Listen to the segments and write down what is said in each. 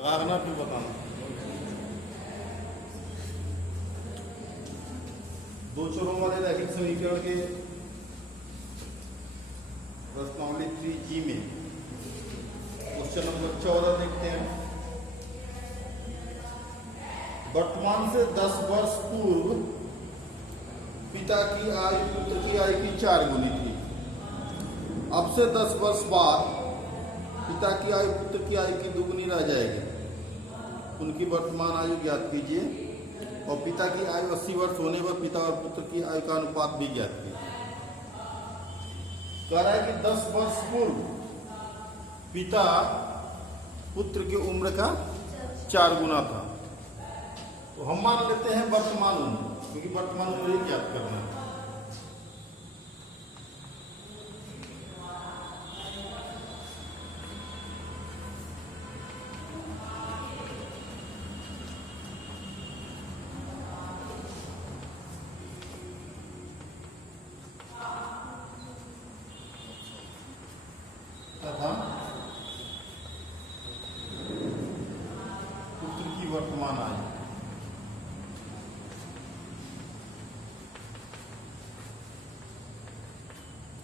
लगाना फिर बताना। दो चरों वाले रैखिक समीकरण के प्रश्नावली 3G में क्वेश्चन नंबर 14 देखते हैं। वर्तमान से 10 वर्ष पूर्व पिता की आयु पुत्र की आयु की 4 गुनी थी। अब से 10 वर्ष बाद पिता की आयु पुत्र की आयु की 2 गुनी रह जाएगी। उनकी वर्तमान आयु ज्ञात कीजिए और पिता की आयु 80 वर्ष होने पर पिता और पुत्र की आयु का अनुपात भी ज्ञात कीजिए। कह रहा है कि 10 वर्ष पूर्व पिता पुत्र की उम्र का 4 गुना था। तो हम मान लेते हैं वर्तमान उम्र, क्योंकि वर्तमान उम्र ही ज्ञात करना है। तथा पुत्र की वर्तमान आयु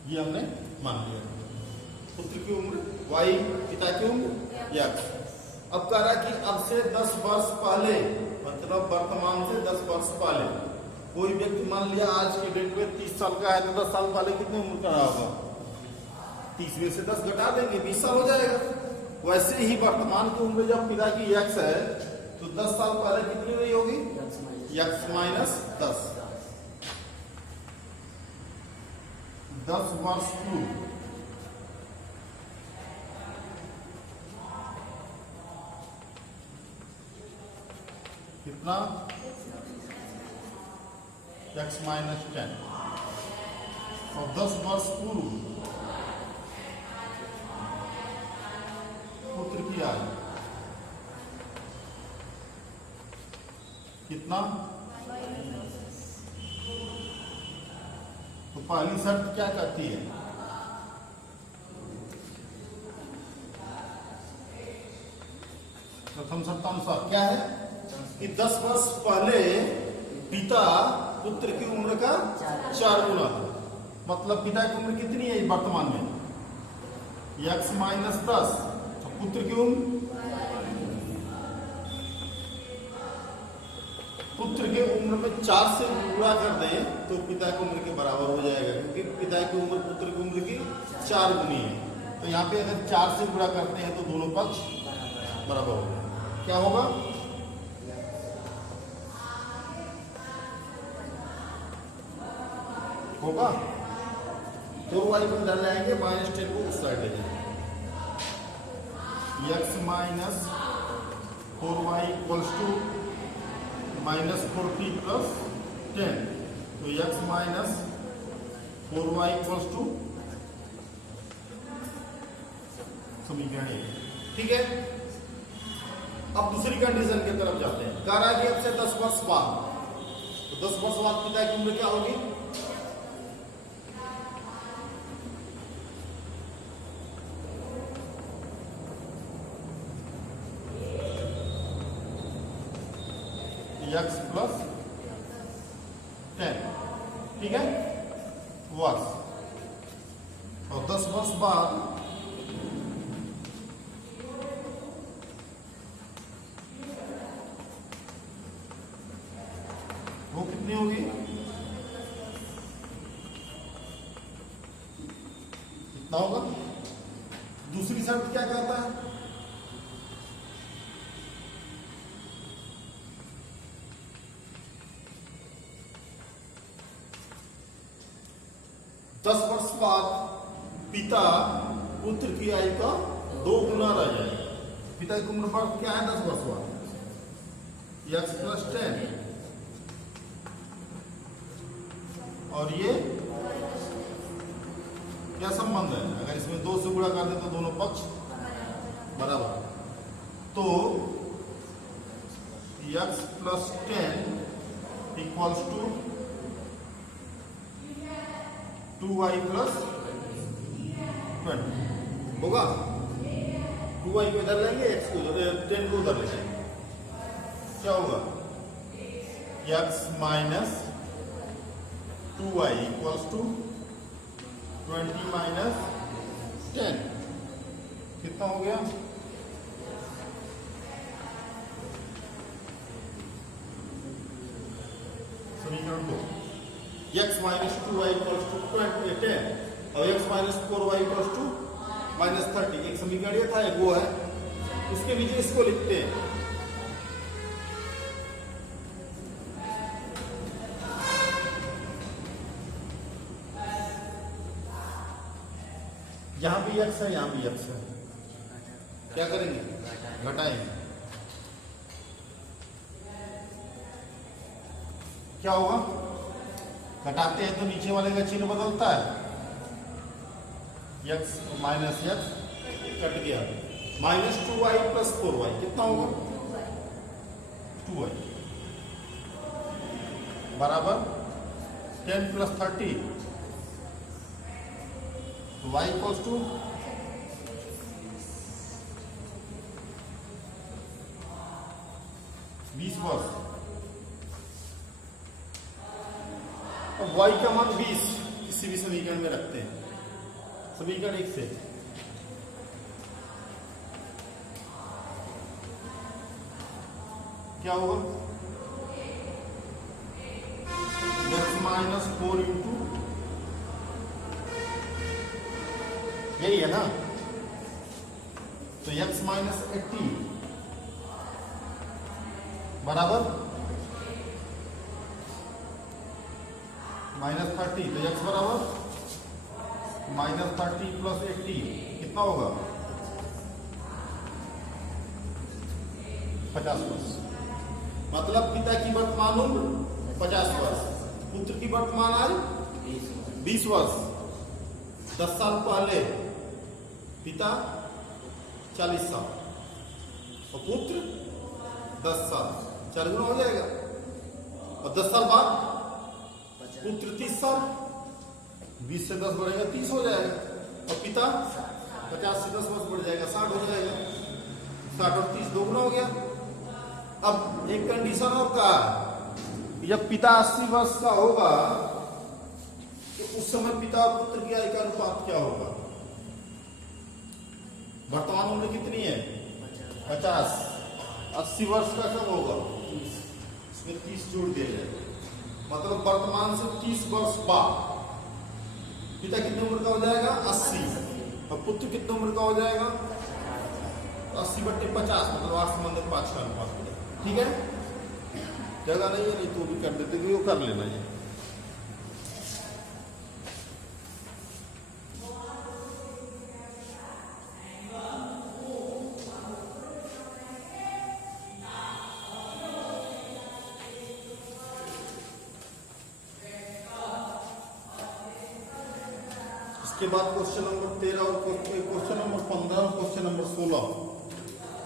ये हमने मान लिया। पुत्र की उम्र y, पिता की उम्र x। अब कह रहा है कि अब से 10 वर्ष पहले, मतलब वर्तमान से 10 वर्ष पहले कोई व्यक्ति मान लिया आज के डेट में 30 साल का है, तो 10 साल पहले कितनी उम्र का रहा होगा? 30 में से 10 घटा देंगे, 20 साल हो जाएगा। वैसे ही वर्तमान की उम्र जब पिता की x है तो 10 साल पहले कितनी रही होगी? x minus 10। 10 वर्ष पूर्व कितना? x minus 10। और 10 वर्ष पूर्व पुत्र की आयु कितना? तो पहली शर्त क्या कहती है? प्रथम शर्तानुसार क्या है कि 10 वर्ष पहले पिता पुत्र की उम्र का 4 गुना था। मतलब पिता की उम्र कितनी है वर्तमान में? x minus 10। पुत्र की उम्र, पुत्र के उम्र में 4 से गुणा कर दें तो पिता की उम्र के बराबर हो जाएगा, क्योंकि पिता की उम्र पुत्र की उम्र की 4 गुनी है। तो यहाँ पे अगर 4 से गुणा करते हैं तो दोनों पक्ष बराबर हो जाएगा। क्या होगा? होगा तो वाली पर डाल जाएंगे, -10 को उस साइड ले जाएंगे। x minus 4y equals to -40 plus 10। तो x minus 4y equals to समीकरण 1। ठीक है। अब दूसरी कंडीशन की तरफ जाते हैं। कह रहा है कि अब से 10 वर्ष बाद, तो 10 वर्ष बाद पिता की उम्र क्या होगी? x plus 10। ठीक है, वर्ष। और 10 वर्ष बाद वो कितनी होगी? कितना होगा? दूसरी शर्त क्या कहता है? दस वर्ष बाद पिता पुत्र की आयु का 2 गुना रह जाएगा। पिता की उम्र पर क्या है 10 वर्ष बाद? x plus 10। और ये क्या संबंध है? अगर इसमें 2 से गुणा कर दें तो दोनों पक्ष बराबर। तो x plus 10 equals to 2y plus 20 होगा। 2y 2y को इधर लेंगे, x को उधर, 10 को उधर ले जाएंगे, क्या होगा? x minus 2y equals to 20 minus 10, कितना हो गया? समीकरण 2, x minus 2y equals to 10 और x minus 4y equals to minus 30। एक समीकरण ये था, एक वो है, उसके नीचे इसको लिखते हैं। यहां भी x है, यहां भी x है, क्या करेंगे? घटाएंगे, क्या होगा? घटाते हैं तो नीचे वाले का चिन्ह बदलता है, x माइनस x कट गया, माइनस 2y प्लस 4y कितना होगा? 2y बराबर 10 प्लस 30, तो y इक्वल्स टू 20 वर्ष। अब y का मान 20 किसी भी समीकरण में रखते हैं, समीकरण 1 से क्या होगा? x माइनस 4 इंटू, यही है ना, तो x माइनस 80 बराबर माइनस 30, तो x बराबर माइनस 30 प्लस 80 कितना होगा? 50 वर्ष। मतलब पिता की वर्तमान उम्र 50 वर्ष, पुत्र की वर्तमान आयु 20 वर्ष। 10 साल पहले पिता 40 साल और पुत्र 10 साल, 4 गुना हो जाएगा। और 10 साल बाद पुत्र 30 साल, 20 से 10 बढ़ेगा 30 हो जाएगा, और पिता 50 से 10 वर्ष बढ़ जाएगा 60 हो जाएगा। 60 और 30 दोगुना हो गया। अब एक कंडीशन और का, जब पिता 80 वर्ष का होगा तो उस समय पिता और पुत्र की आयु का अनुपात क्या होगा? वर्तमान उम्र कितनी है? 50। 80 वर्ष का कब होगा? इसमें 30 जोड़ दिया जाएगा, मतलब वर्तमान से 30 वर्ष बाद पिता कितनी उम्र का हो जाएगा? 80, और पुत्र कितनी उम्र का हो जाएगा? 80/50, मतलब 8:5 का अनुपात हो जाएगा। ठीक है, जगह नहीं है, नहीं तो भी कर देते, कि वो कर लेना ये। इसके बाद क्वेश्चन नंबर 13 और क्वेश्चन नंबर 15 और क्वेश्चन नंबर 16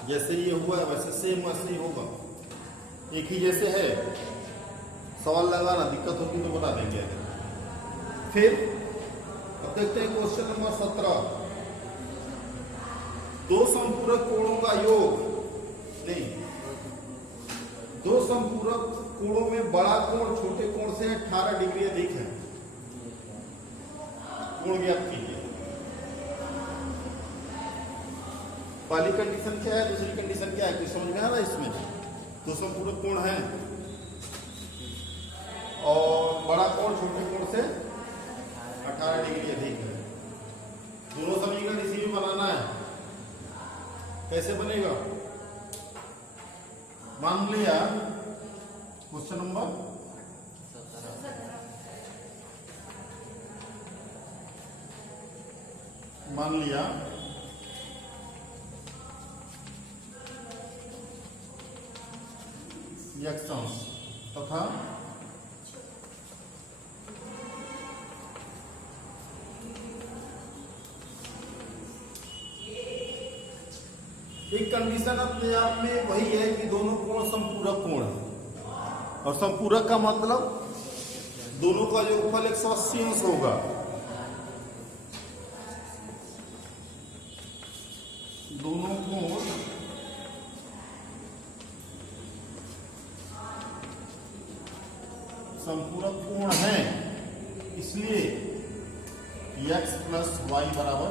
जैसे ये हुआ है वैसे सेम वैसे ही होगा, एक ही जैसे है। सवाल लगाना, दिक्कत होगी तो बता देंगे। फिर अब देखते हैं क्वेश्चन नंबर 17। दो संपूरक कोणों का योग, नहीं, दो संपूरक कोणों में बड़ा कोण छोटे कोण से 18 डिग्री अधिक है। कोण ज्ञात कीजिए। पहली कंडीशन क्या है, दूसरी कंडीशन क्या है, कुछ समझ में आ रहा है इसमें? दो संपूरक कोण है और बड़ा कोण छोटे कोण से 18 डिग्री अधिक है। दोनों समीकरण इसी में बनाना है। कैसे बनेगा? मान लिया क्वेश्चन नंबर मान लिया एक्संस तथा एक कंडीशन अपने आप में वही है कि दोनों कोण संपूरक कोण है, और संपूरक का मतलब दोनों का योगफल 180 अंश होगा। दोनों कोण संपूरक कोण है, इसलिए x प्लस वाई बराबर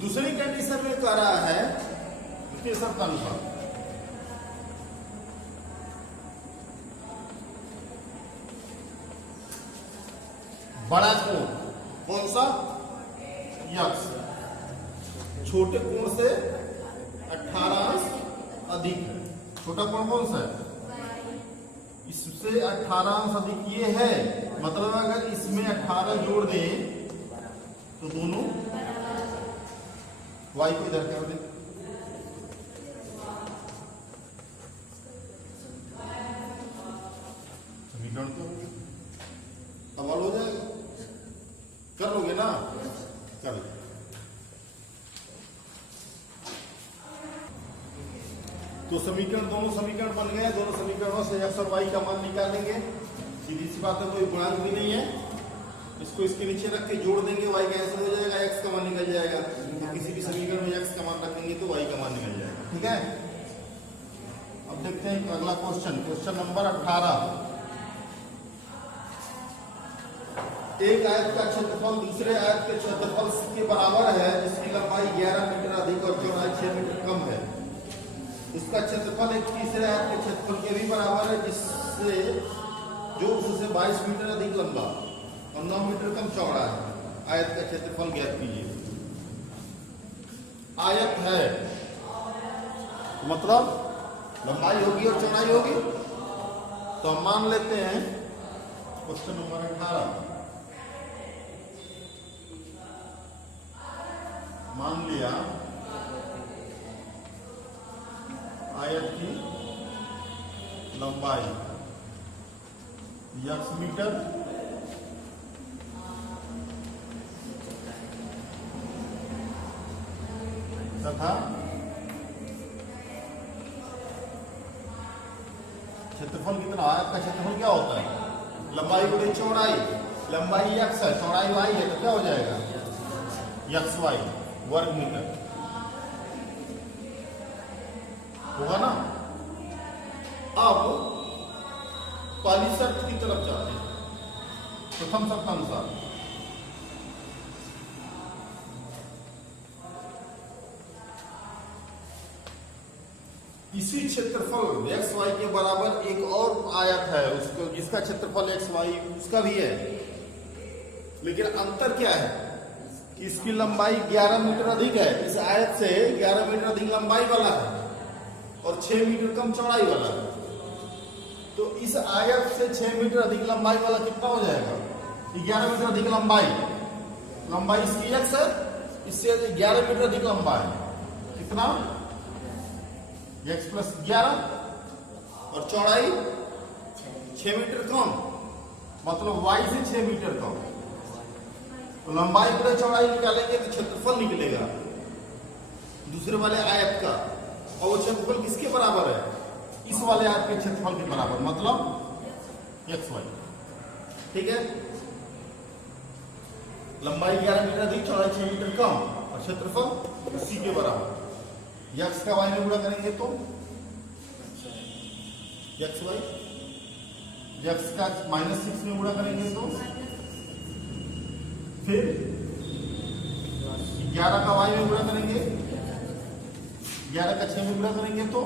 दूसरी कंडीशन में कह रहा है द्वितीय शर्त अनुसार बड़ा कोण कौन सा, x, छोटे कोण से 18 अंश अधिक है। छोटा कोण कौन सा है, इससे 18 अंश अधिक ये है, मतलब अगर इसमें 18 जोड़ दें तो दोनों y को इधर कर दें, समीकरण तो हल हो जाएगा। कर लोगे ना, कर लो। तो समीकरण, दोनों समीकरण बन गए। दोनों समीकरणों से x और y का मान निकालेंगे। सीधी सी बात है, कोई गुणांक भी नहीं है। इसको इसके नीचे रख के जोड़ देंगे, y कैंसिल हो जाएगा, x का मान निकल जाएगा। तो किसी भी समीकरण में x का मान रखेंगे तो y का मान निकल जाएगा। ठीक है, अब देखते हैं अगला क्वेश्चन, क्वेश्चन नंबर 18। एक आयत का क्षेत्रफल दूसरे आयत के क्षेत्रफल के बराबर है, जिसकी लंबाई 11 मीटर अधिक और चौड़ाई 6 मीटर कम है। उसका क्षेत्रफल एक तीसरे आयत के क्षेत्रफल के भी बराबर है, जिससे जो उससे 22 मीटर अधिक लंबा और 9 मीटर कम चौड़ा है। आयत का क्षेत्रफल ज्ञात कीजिए। आयत है मतलब लंबाई होगी और चौड़ाई होगी। तो हम मान लेते हैं क्वेश्चन नंबर 18, मान लिया आयत की लंबाई x मीटर तथा क्षेत्रफल कितना, आयत का क्षेत्रफल क्या होता है, लंबाई गुणे चौड़ाई। लंबाई x है, चौड़ाई y है, तो क्या हो जाएगा xy वर्ग मीटर होगा ना। अब पहली शर्त की तरफ जाते हैं। प्रथम शर्त अनुसार इसी क्षेत्रफल एक्स वाई के बराबर एक और आयत है, उसको जिसका क्षेत्रफल एक्स वाई उसका भी है, लेकिन अंतर क्या है कि इसकी लंबाई 11 मीटर अधिक है। इस आयत से 11 मीटर अधिक लंबाई वाला है और 6 मीटर कम चौड़ाई वाला है। तो इस आयत से 6 मीटर अधिक लंबाई वाला कितना हो जाएगा, 11 मीटर अधिक लंबाई, लंबाई इसकी x है, इससे 11 मीटर अधिक लंबाई, कितना x प्लस 11 और चौड़ाई 6 मीटर कम, मतलब y से 6 मीटर कम। तो लंबाई पूरे चौड़ाई निकालेंगे तो क्षेत्रफल निकलेगा दूसरे वाले आयत का, और वो क्षेत्रफल किसके बराबर है, इस वाले आयत के क्षेत्रफल के बराबर, मतलब एक्स वाई। ठीक है, लंबाई 11 मीटर अधिक, चौड़ाई 6 मीटर कम और क्षेत्रफल उसी के बराबर। एक्स का वाई में गुणा करेंगे तो एक्स वाई, एक्स का -6 में गुणा करेंगे तो फिर 11 का वाई में गुणा करेंगे, 11 का 6 में गुणा करेंगे तो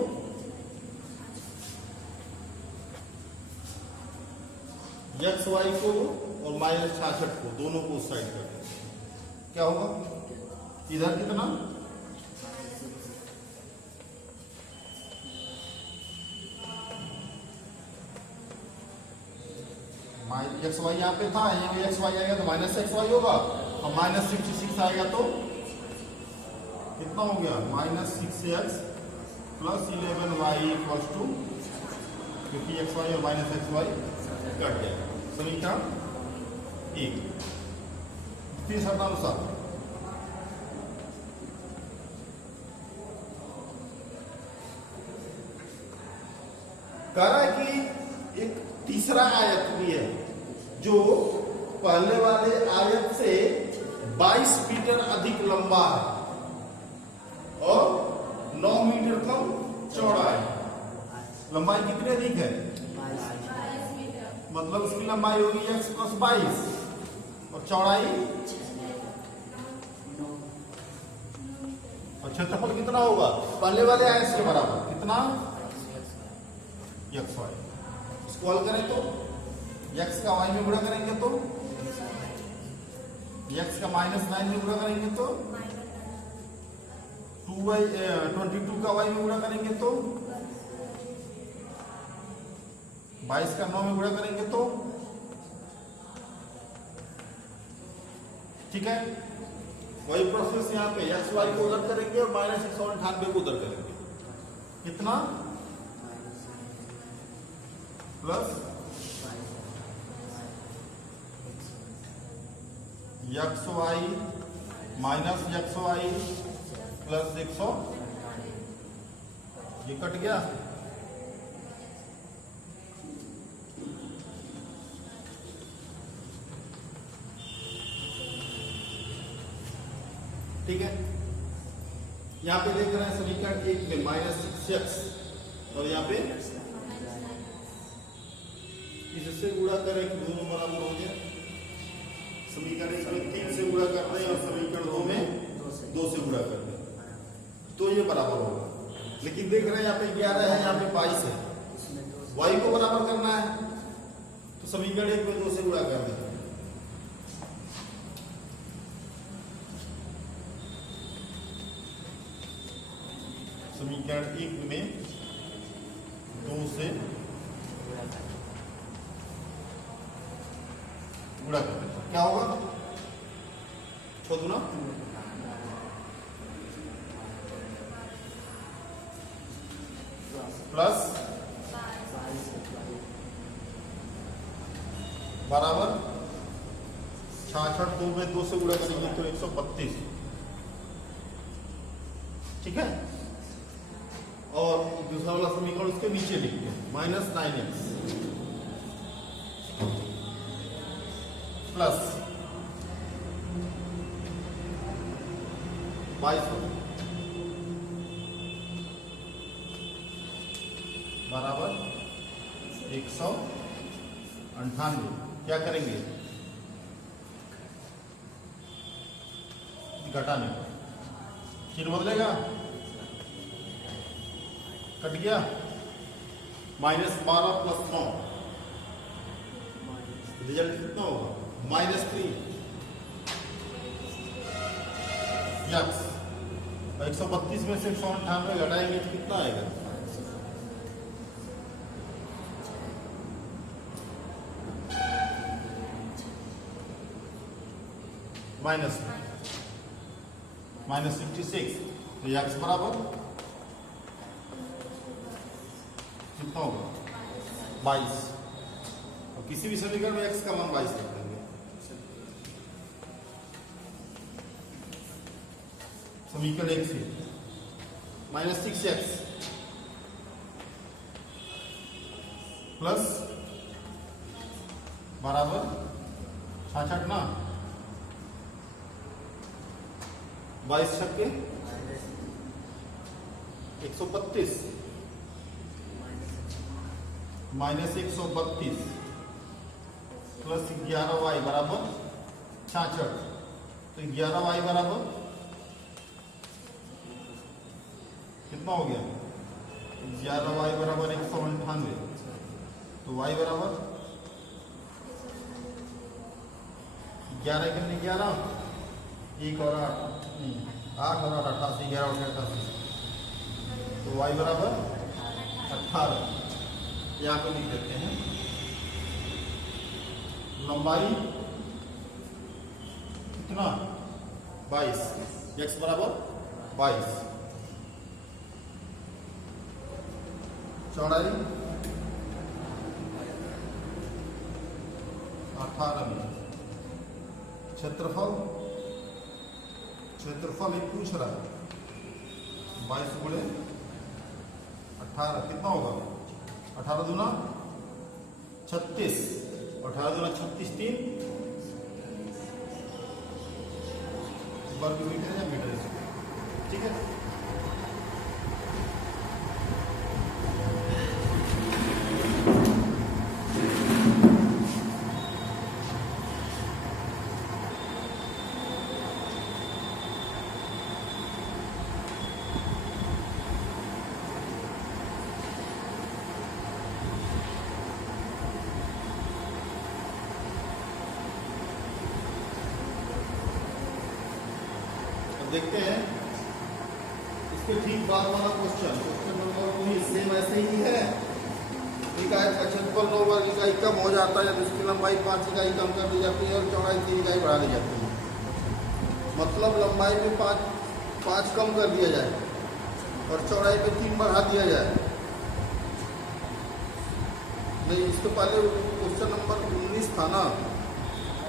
एक्स वाई को और -66 को दोनों को उस साइड कर देंगे। क्या होगा, इधर कितना एक्स वाई यहाँ पे था, यहाँ एक्स वाई आएगा तो -x वाई होगा, और -66 आएगा तो कितना हो गया, -6x plus 11y equal to, क्योंकि एक्स वाई और -x वाई कट जाएगा। समीकरण 1 तीन शर्तानुसार कह रहा है कि एक तीसरा आयत भी है जो पहले वाले आयत से 22 मीटर अधिक लंबा है और 9 मीटर कम चौड़ा है। लंबाई कितनी अधिक है? मतलब उसकी लंबाई होगी x + 22 और चौड़ाई और क्षेत्रफल कितना होगा? पहले वाले आयत के बराबर कितना? x y। इसको हल करें तो x का y में गुणा करेंगे तो x का -9 में गुणा करेंगे तो 22 का y में गुणा करेंगे तो 22 का 9 में गुणा करेंगे तो ठीक है। वही प्रोसेस यहाँ पे एक्स वाई को उधर करेंगे और -198 को उधर करेंगे। कितना? Plus x y minus x y plus 100, ये कट गया। ठीक है, यहाँ पे देख रहे हैं समीकरण 1 में -6x और यहाँ पे इससे गुणा करें कि दोनों बराबर हो गया। समीकरण 1 में 3 से गुणा करते हैं और समीकरण 2 में 2 से गुणा करते हैं तो ये बराबर होगा। लेकिन देख रहे हैं यहाँ पे 11 है, यहाँ पे 22 है, y को बराबर करना है तो समीकरण 1 में 2 से गुणा कर दें। समीकरण 1 में 2 से गुणा कर दें, क्या होगा? छोड़ दो ना, प्लस बराबर 66, 2 में 2 से गुणा करेंगे तो 132। ठीक है, और दूसरा वाला समीकरण उसके नीचे लिखते हैं -9x प्लस 22 बराबर 198। क्या करेंगे? घटाने पर चिन्ह बदलेगा, कट गया। -12 + 9 रिजल्ट कितना होगा? -3 x। 132 में से 198 घटाएंगे तो कितना आएगा? -56। तो x बराबर कितना होगा? 22। और किसी भी समीकरण में x का मान 22 रख देंगे। समीकरण 1 से -6x प्लस बराबर 66 ना 22 छक्के 132 -132 प्लस 11y बराबर 66। तो 11y बराबर कितना हो गया? 11y बराबर 198। तो y बराबर 11 कितने? 11 1 और 8 और 8 88, 11 और 88। तो y बराबर 18 यहाँ पे लिख देते हैं। लंबाई कितना? 22, x बराबर 22, चौड़ाई 18 में, क्षेत्रफल एक पूछ रहा है 22 गुणे 18 कितना होगा? 18 दूना 36, 18 दूना 36, 3 वर्ग मीटर या मीटर स्क्वायर, ठीक है। देखते हैं इसके ठीक बाद वाला क्वेश्चन नंबर 19 सेम ऐसे ही है। इकाई का क्षेत्रफल 9 वर्ग इकाई कम हो जाता है, इसकी लंबाई 5 इकाई कम कर दी जाती है और चौड़ाई 3 इकाई बढ़ा दी जाती है। मतलब लंबाई में 5 कम कर दिया जाए और चौड़ाई में 3 बढ़ा दिया जाए। नहीं, इसके पहले क्वेश्चन नंबर 19 था ना।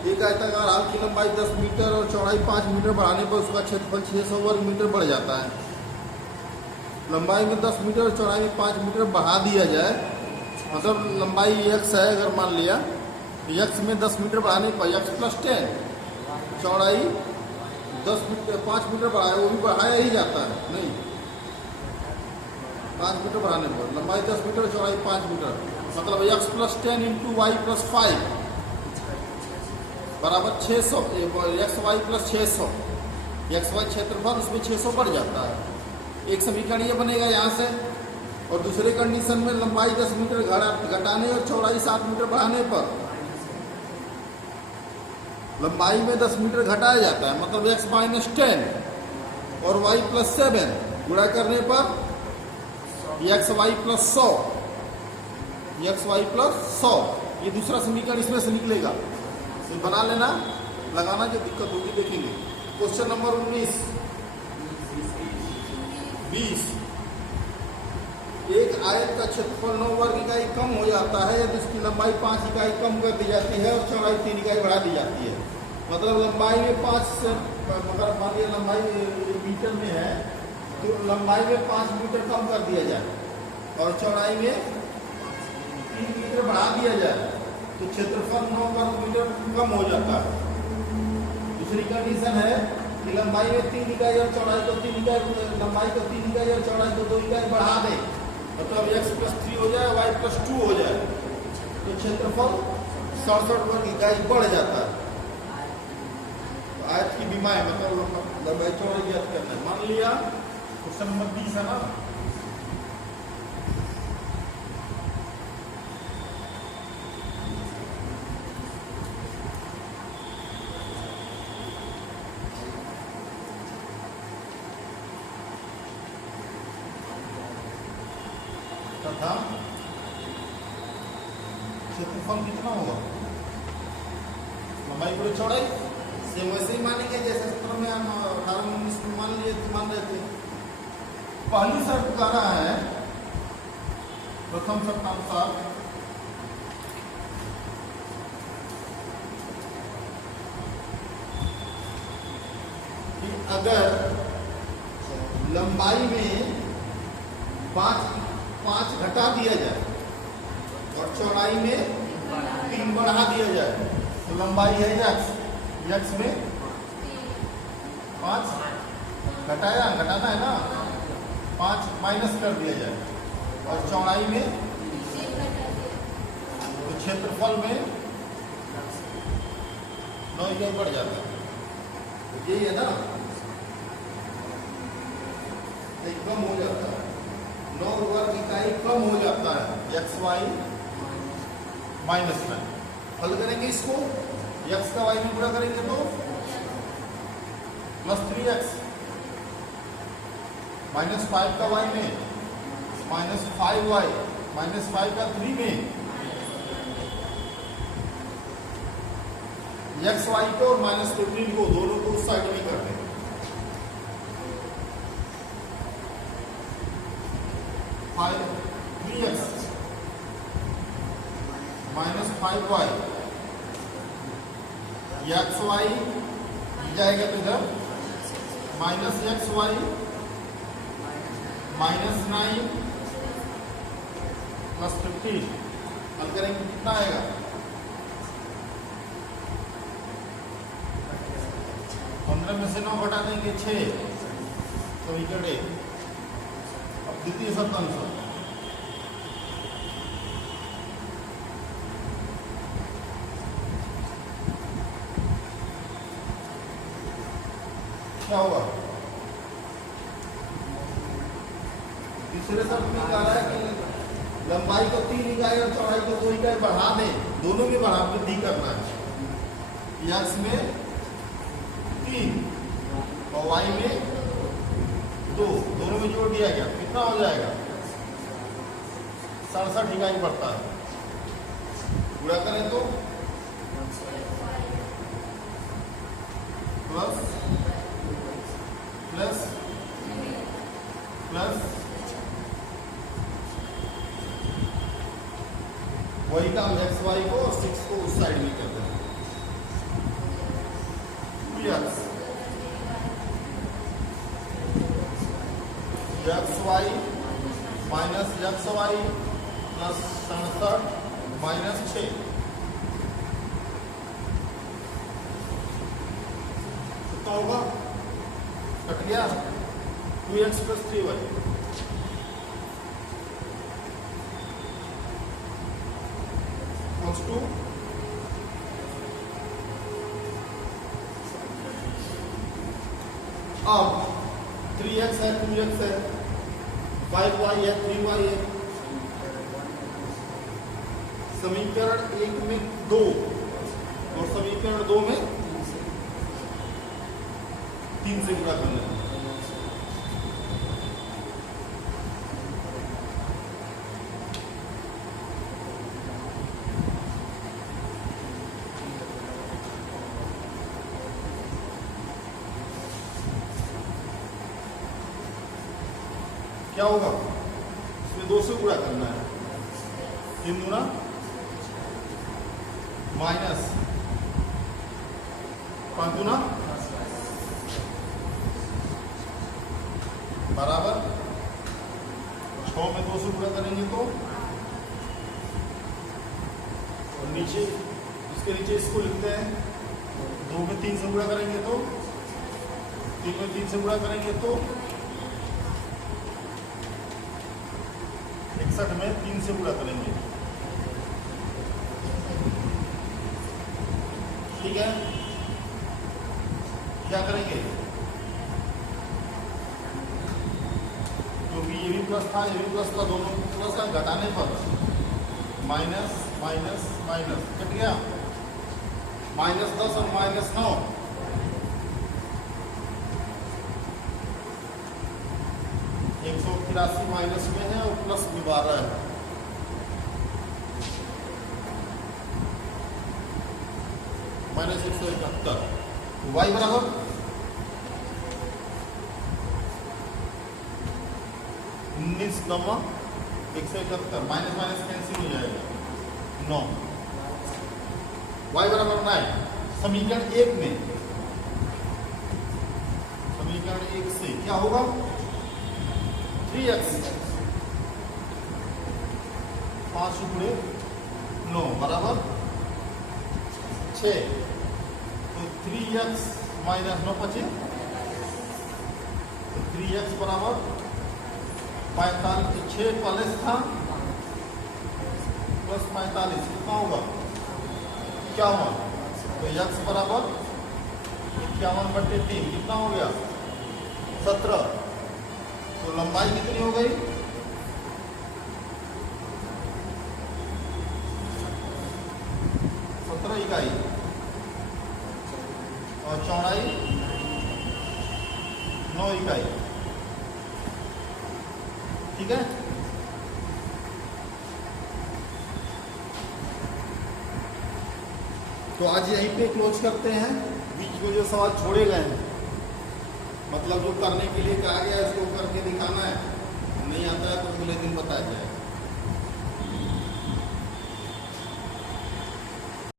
एक आयताकार आर्क की लंबाई 10 मीटर और चौड़ाई 5 मीटर बढ़ाने पर उसका क्षेत्रफल 600 वर्ग मीटर बढ़ जाता है। लंबाई में 10 मीटर और चौड़ाई में 5 मीटर बढ़ा दिया जाए, मतलब लंबाई x है, अगर मान लिया x में 10 मीटर बढ़ाने पर x + 10, चौड़ाई 5 मीटर बढ़ाए, वो भी बढ़ाया ही जाता है। नहीं, 5 मीटर बढ़ाने पर लंबाई 10 मीटर चौड़ाई 5 मीटर, मतलब x + 10 × y + 5 बराबर 600। X y plus 600, x y क्षेत्रफल उसमें 600 बढ़ जाता है। एक समीकरण ये बनेगा यहाँ से। और दूसरे कंडीशन में लंबाई 10 मीटर घटाने और चौड़ाई 7 मीटर बढ़ाने पर लंबाई में 10 मीटर घटाया जाता है, मतलब x - 10 और y + 7 गुणा करने पर x y plus 100, x y plus 100। ये दूसरा समीकरण इसमें से निकलेगा, बना लेना, लगाना जो दिक्कत होगी देखेंगे। क्वेश्चन नंबर 19 20 एक आयत का क्षेत्रफल 9 वर्ग इकाई कम हो जाता है यदि उसकी लंबाई 5 इकाई कम कर दी जाती है और चौड़ाई 3 इकाई बढ़ा दी जाती है। मतलब लंबाई में 5 से, अगर मान लिया लंबाई मीटर में है तो लंबाई में 5 मीटर कम कर दिया जाए और चौड़ाई में 3 मीटर बढ़ा दिया जाए तो क्षेत्रफल 9 वर्ग मीटर कम हो जाता है। दूसरी कंडीशन है कि लंबाई में 3 इकाई और चौड़ाई को 3 इकाई, लंबाई को 3 इकाई और चौड़ाई को 2 इकाई बढ़ा दे, मतलब x + 3 हो जाए, y + 2 हो जाए, तो क्षेत्रफल 67 वर्ग इकाई बढ़ जाता है। तो आयत की विमा है, मतलब लंबाई चौड़ाई ज्ञात करना है। मान लिया क्वेश्चन नंबर 20 है ना, तथा क्षेत्रफल कितना होगा, लंबाई पूरी चौड़ाई सेम वैसे ही मानेंगे जैसे सूत्र में हम 18-19 में मान रहे थे। पहली शर्त कह रहा है, प्रथम शर्तानुसार कि अगर लंबाई में 5 घटा दिया जाए और चौड़ाई में 3 बढ़ा दिया जाए तो लंबाई है x में 5 घटाना है ना, 5 माइनस कर दिया जाए और चौड़ाई में, तो क्षेत्रफल में 9 इकाई बढ़ जाता है। यही है ना, कम हो जाता है, 9 वर्ग इकाई कम हो जाता है एक्स वाई -9। हल करेंगे इसको, x का y में गुणा करेंगे तो +3x, -5 का y में -5y, -5 का 3 में एक्स वाई को और -15 को दोनों को उस साइड में कर दें। -3x -5y, एक्स वाई जाएगा तो इधर -xy -9 +15। हल करेंगे कितना आएगा, 15 में से 9 घटा देंगे 6, समीकरण 1। अब द्वितीय शब्दांश क्या होगा? तीसरे शब्द में कह रहा है कि लंबाई को 3 इकाई और चौड़ाई को 2 इकाई बढ़ा दें, दोनों में बढ़ा वृद्धि करना है। x में 3 और y में 2, दोनों में जोड़ दिया गया, कितना हो जाएगा? 67 इकाई बढ़ता है। गुणा करें तो प्लस प्लस प्लस वही काम एक्स वाई को और 6 को उस साइड में कर दें। X y minus x y plus 67 minus 6। कितना होगा? कट गया। 2x plus 3y equals to अब 3x है 2x है 5y है 3y है। समीकरण 1 में 2 और समीकरण 2 में 3 से गुणा करना है। क्या होगा? इसमें 2 से गुणा करना है। 3 गुना माइनस 5 गुना बराबर 6 में 2 से गुणा करेंगे तो, और नीचे इसके नीचे इसको लिखते हैं 2 में 3 से गुणा करेंगे तो, 3 में 3 से गुणा करेंगे तो 61 में 3 से गुणा करेंगे। ठीक है, क्या करेंगे? क्योंकि ये भी प्लस था, ये भी प्लस था, दोनों प्लस का घटाने पर माइनस माइनस माइनस कट गया। -10 और -9 183 माइनस में है और प्लस भी 12 है। -171 y बराबर 19,171 माइनस माइनस कैंसिल हो जाएगा 9। y बराबर 9। समीकरण 1 में, समीकरण 1 से क्या होगा? 3x 5 गुणे 9 बराबर 6। तो 3x माइनस 9 25, तो 3x बराबर 45। 6 प्लस था प्लस 45 कितना होगा? 51। तो x बराबर 51/3 कितना हो गया? 17। तो लंबाई कितनी हो गई? 17 इकाई और चौड़ाई 9 इकाई। ठीक है, तो आज यहीं पे क्लोज करते हैं। बीच में जो सवाल छोड़े गए हैं, मतलब जो करने के लिए कहा गया है, इसको करके दिखाना है। नहीं आता है तो अगले दिन बताया जाएगा।